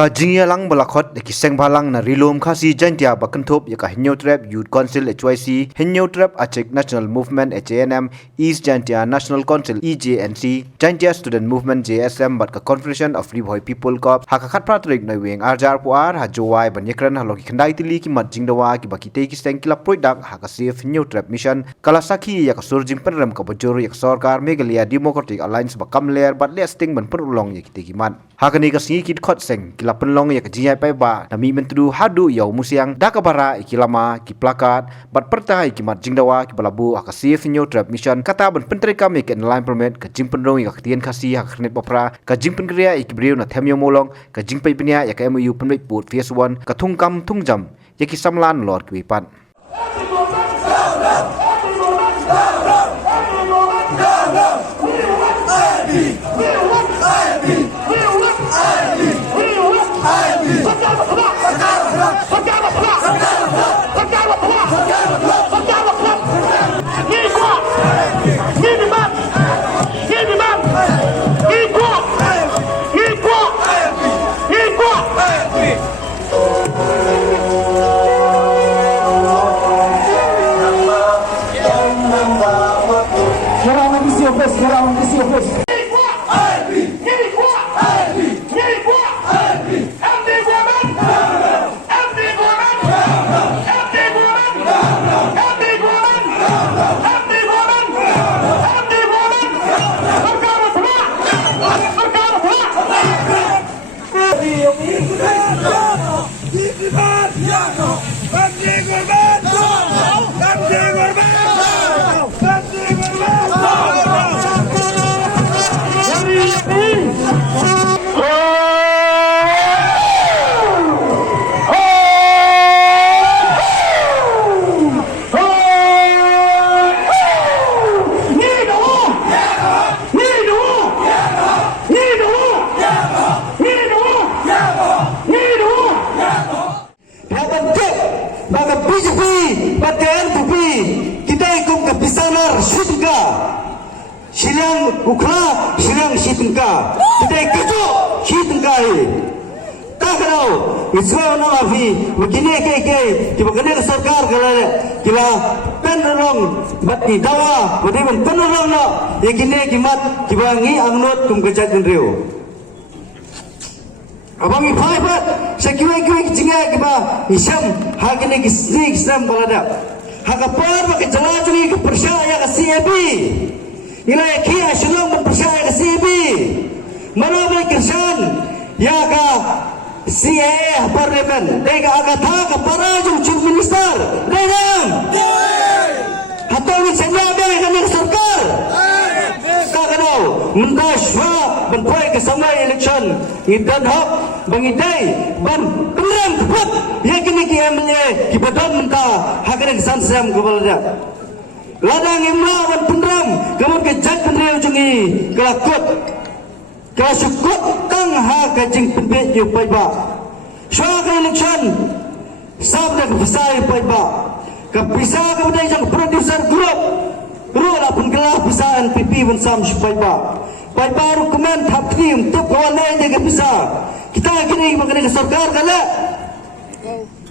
Ka jingya lang balakot ki seng balang na rilom khasi jantia bakanthop ya ka Henyo Trap Youth Council HYC Henyo Trap Achek National Movement HANM East Jantia National Council EJNC Jantia Student Movement JSM bat ka Confederation of Free Boy People Corp hakakat pratrik noi weng arjar puar ha jowai banyekran haloki khandai tili ki mat jingdawa ki bakite ki seng kila proidak haka safe Henyo Trap Mission kala sakhi ya ka surjing penram ka bajor ya sarkar Meghalaya Democratic Alliance bakam ler bat le sting ban perulong ya ki man hakani ka singi kit khot seng kila penlong ya kejia pai ba nami mentudu hadu yau musiang dakabara ikilama ki plakat bat pertai ki mat jingdawa ki balabu akasif Henyo Trap Mission kata ban pentri kami ke line permit ka jing penrong ya ketien khasi hak khnet popra ka jing penkria ikbriu na themyo molong ka jing pai penia ya ka MU penmit put phase 1 ka thungkam thungjam ya ki samlan lord ki pan Silang ukra, silang sitengka. Kita kejo sitengka ini. Tak kenal. Iswa nama fi. Begini ke. Kita kena ke sarkar kalau kita penolong bati dawa. Bagaimana penolong nak? Yang kini kimat kita ngi angnot kum kejat kendriu. Abang ini payah. Sekian jingai kita isam. Hak ini kisni kisam balada. Hak apa? Makin jalan juga percaya ke CAB. Nilai kia selong mempercayai ke CAB. Mana boleh kersan ya ke CIA parlimen. Mereka akan tak ke para chief minister. Dalam. Atau ni senja mereka ni sarkar. Tak kenal. Mendaswa benpai ke sama election. Idan hak bangidai ban kemerang tepat. Ya kini kia menye kibadan mentah. Haknya kesan siam kepala. Ladang imla dan penram kamu kejat penriau jungi kelakut kelasukut tang ha kajing pembet yu paiba syua ke election sabda kepesai paiba kepisa kemudian yang producer grup lah penggelah pisaan PP bensam paiba paiba rukumen tapti untuk kawan lain yang kepisa kita kini mengenai sarkar kala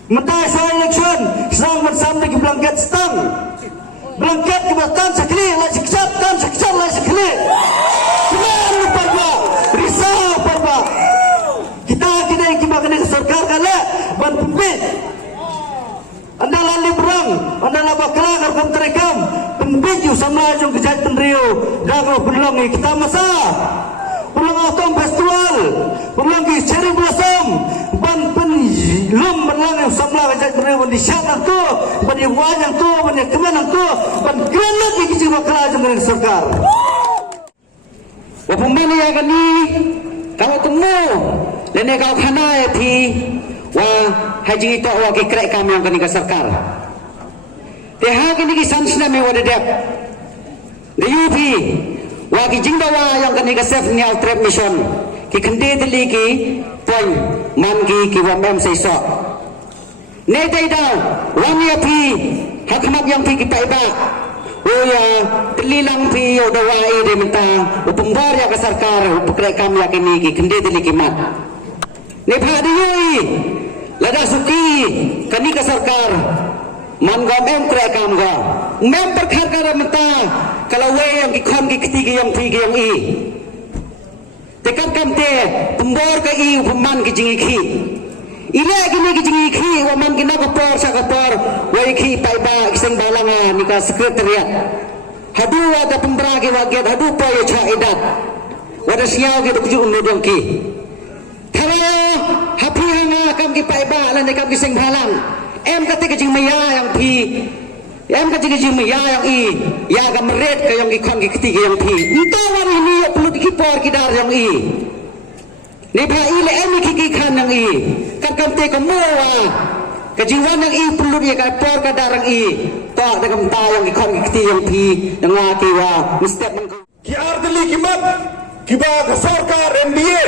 mentah syua election serang bensam lagi blanket stang blanket kebatan sekali, lagi sekejap, lagi sekali. Keluar lupa ba, risau ba. Kita kena sarkar kala, ban pembit. Anda lalu berang, anda labak kelakar kum terekam, pembit yu sama jom kejat penriu, dago penlongi kita masa. Pulang autom festival, pulang ki ceri blossom, ban lum berlang samla kejat penriu di syatan tu, ban wajang tu, ban kemenang tu, ban granat ki jiwa kerajaan dengan sarkar. Wapumani ya kani kalau temu lene kau khana ya thi wa haji to wa ki krek kami yang kani ka sarkar. Te ha kani ki sansna me wa dep. The UP wa ki jingdawa yang kani ka safe Henyo Trap Mission ki khande dili ki point man ki wa mem sai so. Ne dai da wan ya pi hakmat yang pi ki paiba. Oya telilang pi yo dawai de minta upengbar ya ke sarkar upekrek kami ya kini ki khande dili ki mat. Nepadioi lada suki kani ka sarkar man gam em kre kam ga mem perkhar ka menta kalau we yang ikon ki ketiga yang tiga yang i tekan kam te pembor ka i pemman ki jingi khi ile gini ki jingi khi wa man kina ka por sa ka por wa khi pai ba kiseng balanga ni ka sekretariat hadu wa da pembra ki wa get hadu pa ya cha idat wa da siau ki tuju no dong ki thara hapi hanga kam ki pai ba la ne kam ki seng balang em kata ke jing maya yang pi em kata ke jing maya yang i ya ga meret ka yang ikon ki ketiga yang pi ento wari ni perlu dikipor ki dar yang i ni ba ile em ki kan yang i kan kam te ko mo wa ka jiwan yang i perlu dia ka por ka dar yang i to da kam ta yang ikon ki ketiga yang pi yang nga ki wa mistep ki ardli kimat kiba ka sarkar NDA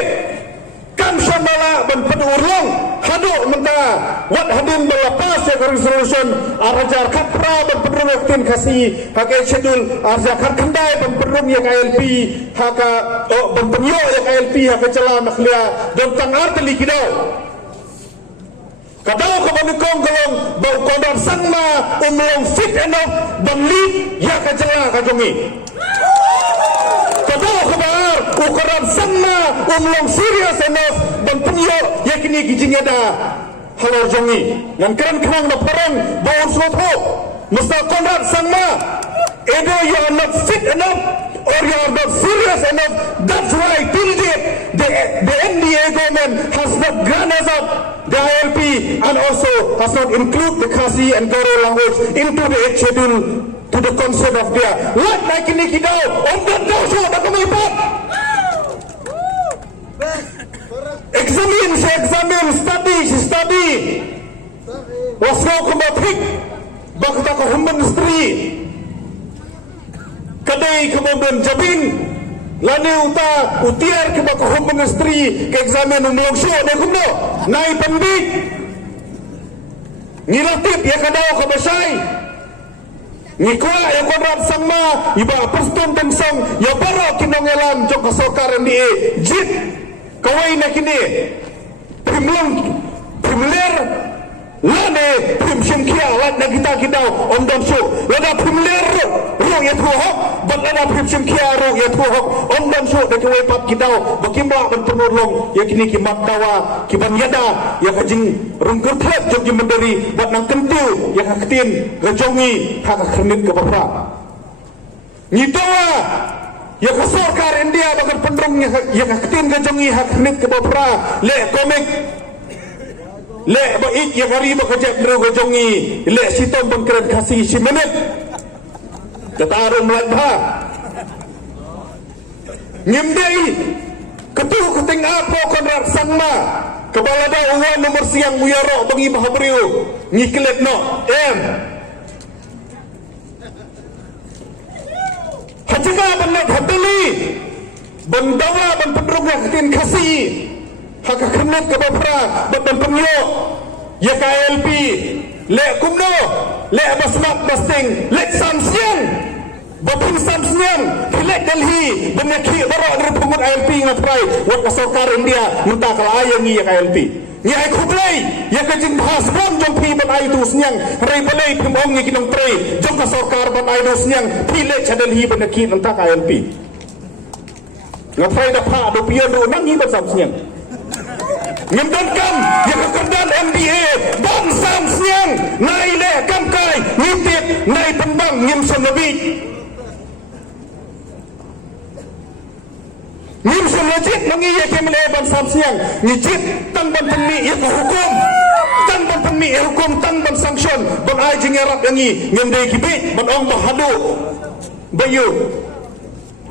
kam shamala ban pedurung hadu menta wat hadin belapas ya resolution arajar khatra ban pedurung tin kasi haka schedule arajar khat khandai ban pedurung ya KLP haka ban penyo ya KLP haka chala nakhlia don tang artli kidau kadau ka ban kong kolong bau kodar sangma umlong fit enough ban lead ya ka chala ka jongi kadau ka bar ukuran sama umlong serius enough dan penyo yakini gijinya da halo jongi dan keren kerang na parang bawon soto musta konrad sama either you are not fit enough or you are not serious enough. That's why till date the NDA government has not granted up the ILP and also has not included the Khasi and Garo language into the 8th schedule to the concept of their like nakini kidau on that dojo da kumipot examine study wasno kumatik bakta ko human history kadai kemudian jabin lani uta utiar ke bako human history ke examen umlong syo de kuno nai pandit ngilatip ya kadau ko basay ngikwa ya kodrat sangma iba perston tengsong ya baro kinongelan jok kasokar NDA jit kawai na kini primler lane prim simkia lat na kita ondon so lada primler ro ya tuhok bat lada prim simkia ro ya tuhok ondon so de kawai pap kita bakimba ban penolong ya kini kimat tawa kiban yada ya kajing rungkur tlet jok jemendari bat nang kentil ya kaketin gajongi hak kernit ke bapa ngitawa ya kasarkar India bagan pendrung ya kaketin gajongi hak kernit ke bapa le komik le baik ya gari bakajak dru gajongi le sitom bangkret kasi si menit ketarum ladha ngimdei ketuh keting apa konrad sangma kepala da uang nomor siang muyaro bagi bahabriu ngiklet no em hajika banat hadali bandawa ban pendrung ya ketin kasi haka kernit ke bapra ban pengyo ya KLP le kumno le basmat basting le samsiang bapin samsiang le Delhi banyaki bara dari pengut ILP ngaprai wat kasarkar India minta kala ayang ya KLP ni ai khublai ya kajing bahas bom jong pi ban ai tu senyang rai balai pemong ni kinong trai jong kasarkar ban ai tu senyang pi le Delhi banyaki minta KLP ngaprai da pha do pion do nang ni ban samsiang ngimdangkam ya kekerdan MDA bang sam siang nai le kam kai ngintip nai pembang ngim som lebih ngim som legit mangi ya kemle bang sam siang ngijit tang ban penmi ya hukum tang ban penmi ya hukum tang ban sanction ban ai jingerat yangi ngimdei kibit ban ong bahadu bayu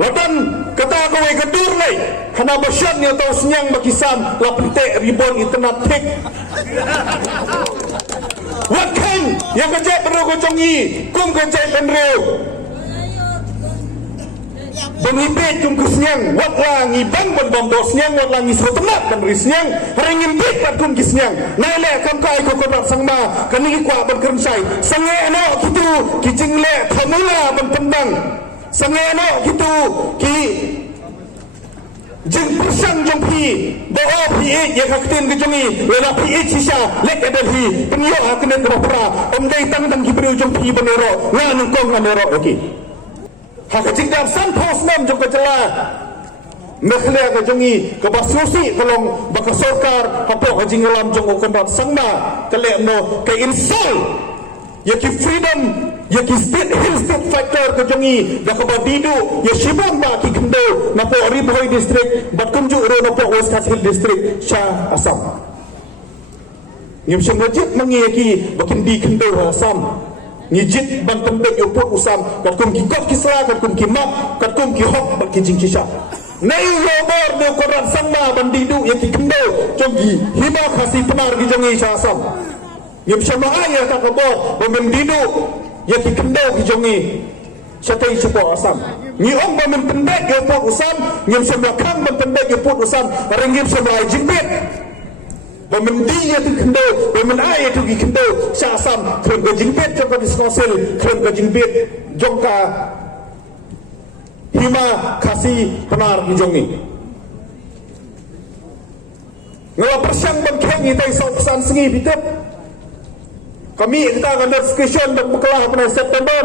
Watan kata kawai kedur lai kana basyat ni atau senyang makisam la pentek ribon internet tik wakan yang kejap beru kocongi kum kejap penreu bengipet kum kesenyang wat langi bang ban bom do senyang wat langi sotenat dan senyang ringin bit pat kum kesenyang nale kam kai ko kodap sangma kani kwa ban kerensai sange no kitu kijingle phamula ban pendang sangeno gitu ki jeng persang jong pi bawa pi ye kaktin ke jongi lena pi sisa lek ada hi penyo akne berapa om dai tang ki beriu jong pi benero ngan kong nganero okey hak jingdam san pos nam jong kejela mekhlia ke jongi ke basusi kolong baka sorkar hapo jinglam jong okondat sangna kele no ke insal ye ki freedom ya ki state hill state factor ke jongi da ka badidu ya shibang ba ki kendo na po Riboy district bat kunju ro na po West Coast Hill district sha Assam ngim semajit mangi bakin di kendo Assam ngijit ban tembe yo pot usam kat kum ki kop kisra kat kum ki map kat kum ki hok bat ki jingkisha nei yo bor de koran sangma bandidu ya ki kendo jongi hima khasi penar ki jongi sha Assam ngim semaya ta ka bo bandidu ya ki kendo ki jongi satai sepo Assam ni ong ba men pendek yo pot usam ngim semua kang ban pendek yo pot usam ringgim semua jingbet ba men di ya ki kendo ba men ai tu ki kendo sa Assam kren ga jingbet jong ka diskonsil kren ga jingbet jong ka hima khasi penar ki jongi ngala persang ban kheng ni tai so pesan sengi bitep kami kita akan discussion dan berkelah pada September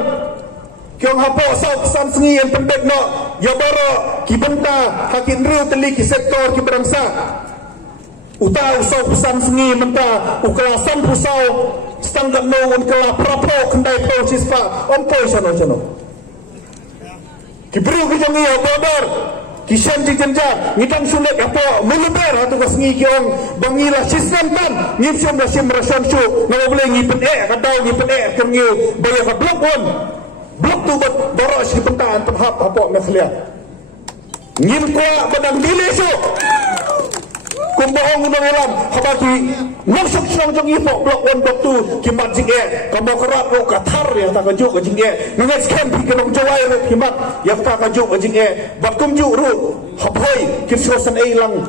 kiong hapo sa pesan sengi yang pendek no ya baro ki benta hakin ru teli ki sektor ki bangsa utau sa pesan sengi menta ukalasan pusau standard no un kala propo kendai po sispa on po sono ki bru ki jongi ya bodor kisah jenja ngitang sulit apa melebar atau kesengi kiong bangilah sistem tan ngipsom rasim rasan su nama boleh ngipen kadau ngipen kengil bayar ka blok tu boros ki pentaan penhap apa mekhlia ngin kwa badang dile su kumbohong undang alam habaki masuk serang jong ipo blok 1 blok 2 kimat jinge kamo kerap ro katar ya ta kajuk ka jinge ngat scam pi kenong jawai ro kimat ya ta kajuk ka jinge bat kum ju ro haboi kisosan ai lang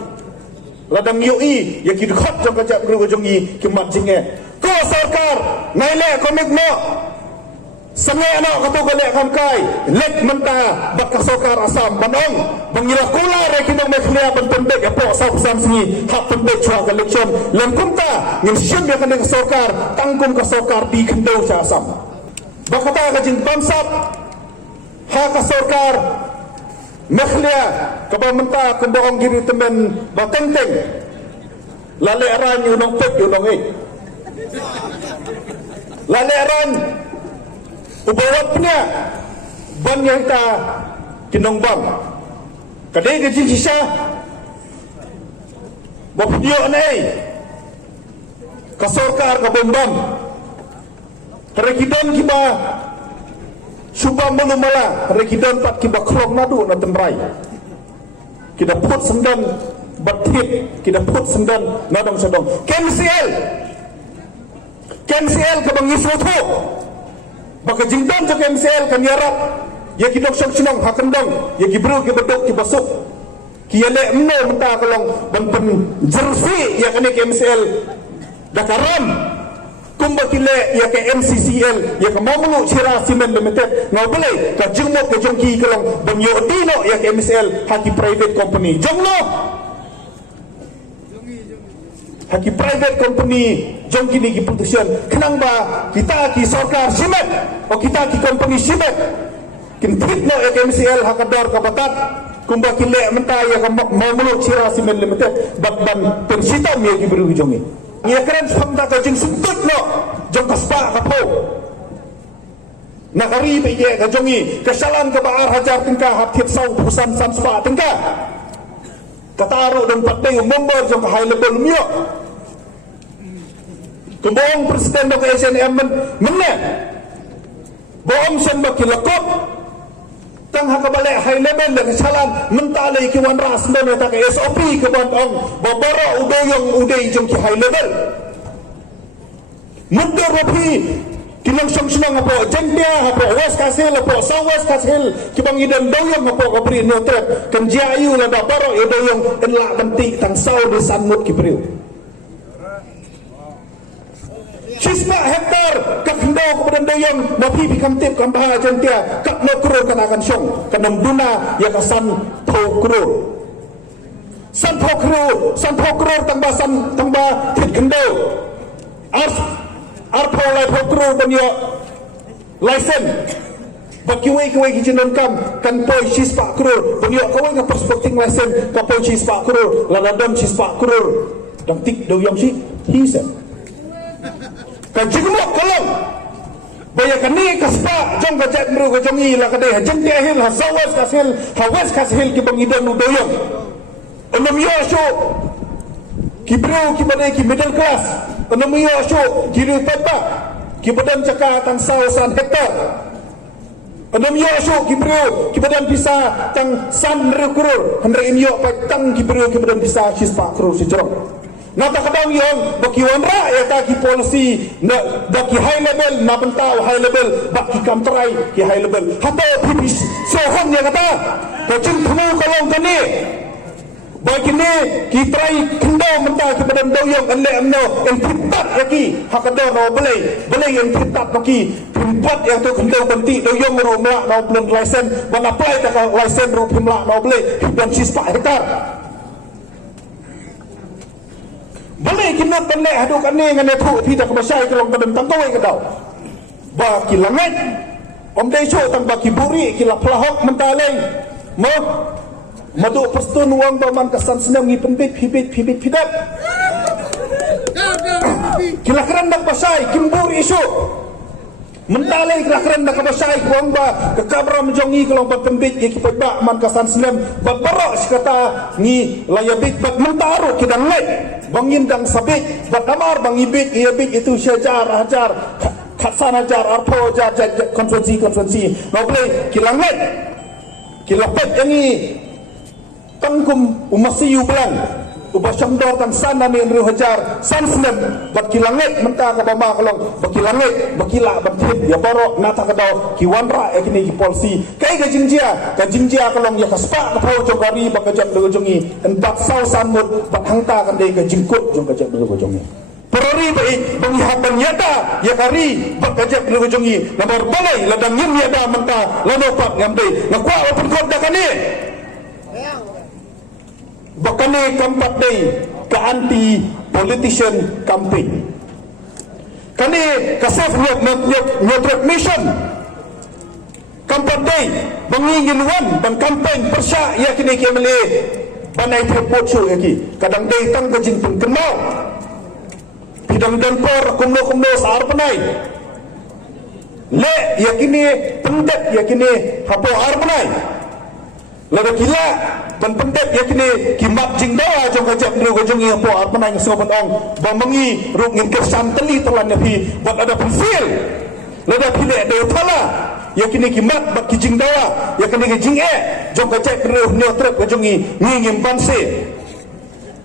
ladang yoi ya ki khot jong ka jak ro jong i kimat jinge ko sarkar naile komik no sangai anak katu galek kan kai lek menta bak kasokar Assam banong bangira kula re kinong mekhlia ban pendek apo sa pesan sengi hak pendek chua election lem kumta ngin syem ya kan kasokar tangkum kasokar di kendo sa Assam bakata ka jing bamsap ha kasokar mekhlia ka ba menta kumboong giri temen batenteng lale ran unong pek unong e lale ran ubawat punya ban yang ta kinong bam kadai ke sisa bapdio nei kasorkar ka bombam rekidon kiba subam belumala rekidon pat kiba krong nadu na tenrai kita put sendan batit kita put sendan nadong sedong KMCL ka bangiswoto baka jingdan sa KMCL kanyarap ya ki dok sinong hakendong ya ki bro ki bedok ki basuk ki yale mno menta kalong ban jersey ya kani KMCL dakaram kumba kile ya ke MCCL ya ke mamulu Cira Cement Limited ngau boleh ka jingmo ke jongki kalong ban yo dino ya ke MCL haki private company jongno haki private company jong kini ki putusan kenang ba kita ki sarkar simet o kita ki company simet kin fit no KMCL hakador ka batat kumba kile menta ya ka mamulu Cira Cement Limited ban pensitam ya ki beri jongi ya keren samta ka jing suntut no jong kaspa ka po nakari be ye ka jongi kasalan ka baar hajar tingka hatit sau pusan samspa tingka kataro dan patay member jong high level mio kebohong presiden do SNM menne bohong sembah kilakop tang hakabale high level dan salan mentale ki wan ras men ta ke SOP ke bantong babara udoyong udai jong ki high level muddo ropi kinang song apo jendia apo West Kasil apo South West Kasil ki bang idan doyong apo ko bri no trip kan jayu la babaro udoyong enla bentik tang sau de sanmut ki bri Cisma hektar kakndo kemudian doyong mapi bikamtip kambaha jentia kak no kuro kan akan syong kanam duna ya kasan tau kuro san phokru tangba thit kendo arpo lai phokru banyo license bakiway ki jinon kan poi chis pak krur banyo kawai nga prospecting license ka poi chis pak krur la dam chis pak krur dang tik do yong si hisa kan jigmo kolong baya kani kaspa jong ka jat mru ka jongi la ka de jeng dia hil ha sawas ka hil ki bangidan do yong onom yo sho ki bro ki bade ki middle class onom yo sho ki ru papa ki badan caka tang sawasan hektar onom yo sho ki bro ki badan bisa tang san rukur handre in yo pa tang ki bro ki badan bisa chispa kro si jorong nata kadang yong baki wanra ya ta ki policy na baki high level na pentau high level baki kamtrai ki high level hato pipis so hon ya kata ko jing thmu kolong kani bagi ni kita kendo mentah kepada doyong ande amno yang pitat lagi hakado no boleh yang pitat lagi pimpat yang tu kendo benti doyong ro mlak no belum license ban apply tak license ro pimlak no boleh dan sispa hektar boleh kena tele hadu kane ngane thu thi tak masai kelong badam tangkoi kedau ba kilangat om dei cho tang ba kiburi kila plahok mentaleng mo madu perstun uang baman kesan senang ngi pembit pibit pidat kila keran dak basai kimbur isu mentalai kila keran dak basai uang ba kekabra menjongi kalau bat pembit ye kipat ba man kesan senang bat barok sekata ngi layabit bat mentaru kidang lai bangin dang sabit bat amar bang ibit ibit itu syajar hajar khatsan hajar arpo hajar konferensi no boleh kilangat kilapet yang ni tangkum umasiyu belang ubashamdor tang sana ni ru hajar san senem bat kilangit menta ka bama kalong bakilangit bakila batit ya borok nata kadau kiwanra ekini ki polisi kai ka jinjia kalong ya kaspa ka pau jogari bakajak de jongi en bat sau sanmut bat hangta kan de ka jingkut jong kajak de jongi porori bai penghapan nyata ya kari bakajak de jongi nomor balai ladang yin nyata menta lano pak ngamde ngakwa open court dakani bakane kampat day ka anti politician campaign kani kasaf nyot mission kampat day bangingin wan ban campaign persya ya kini kemele banai proposu yaki kadang day tang kajin pun kenal pidang dan por kumno saar panai le yakini pendet yakini hapo ar panai lada kila ban pendet yakini kimat jingdawa jong kajak dru gojong yang po ar panai so ban ong bamangi ruk ngin kersan teli telan nabi buat ada pensil lada pile de thala yakini kimat bak jingdawa yakini jing jong kajak dru neutral gojong ngin panse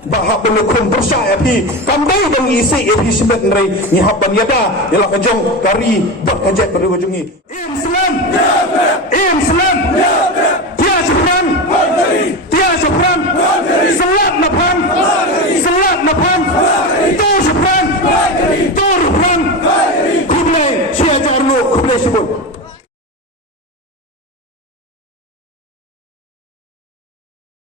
bahak belukum persya api kambai dong isi api sebenarnya ni haban yada ialah kajong kari bak kajak dru gojong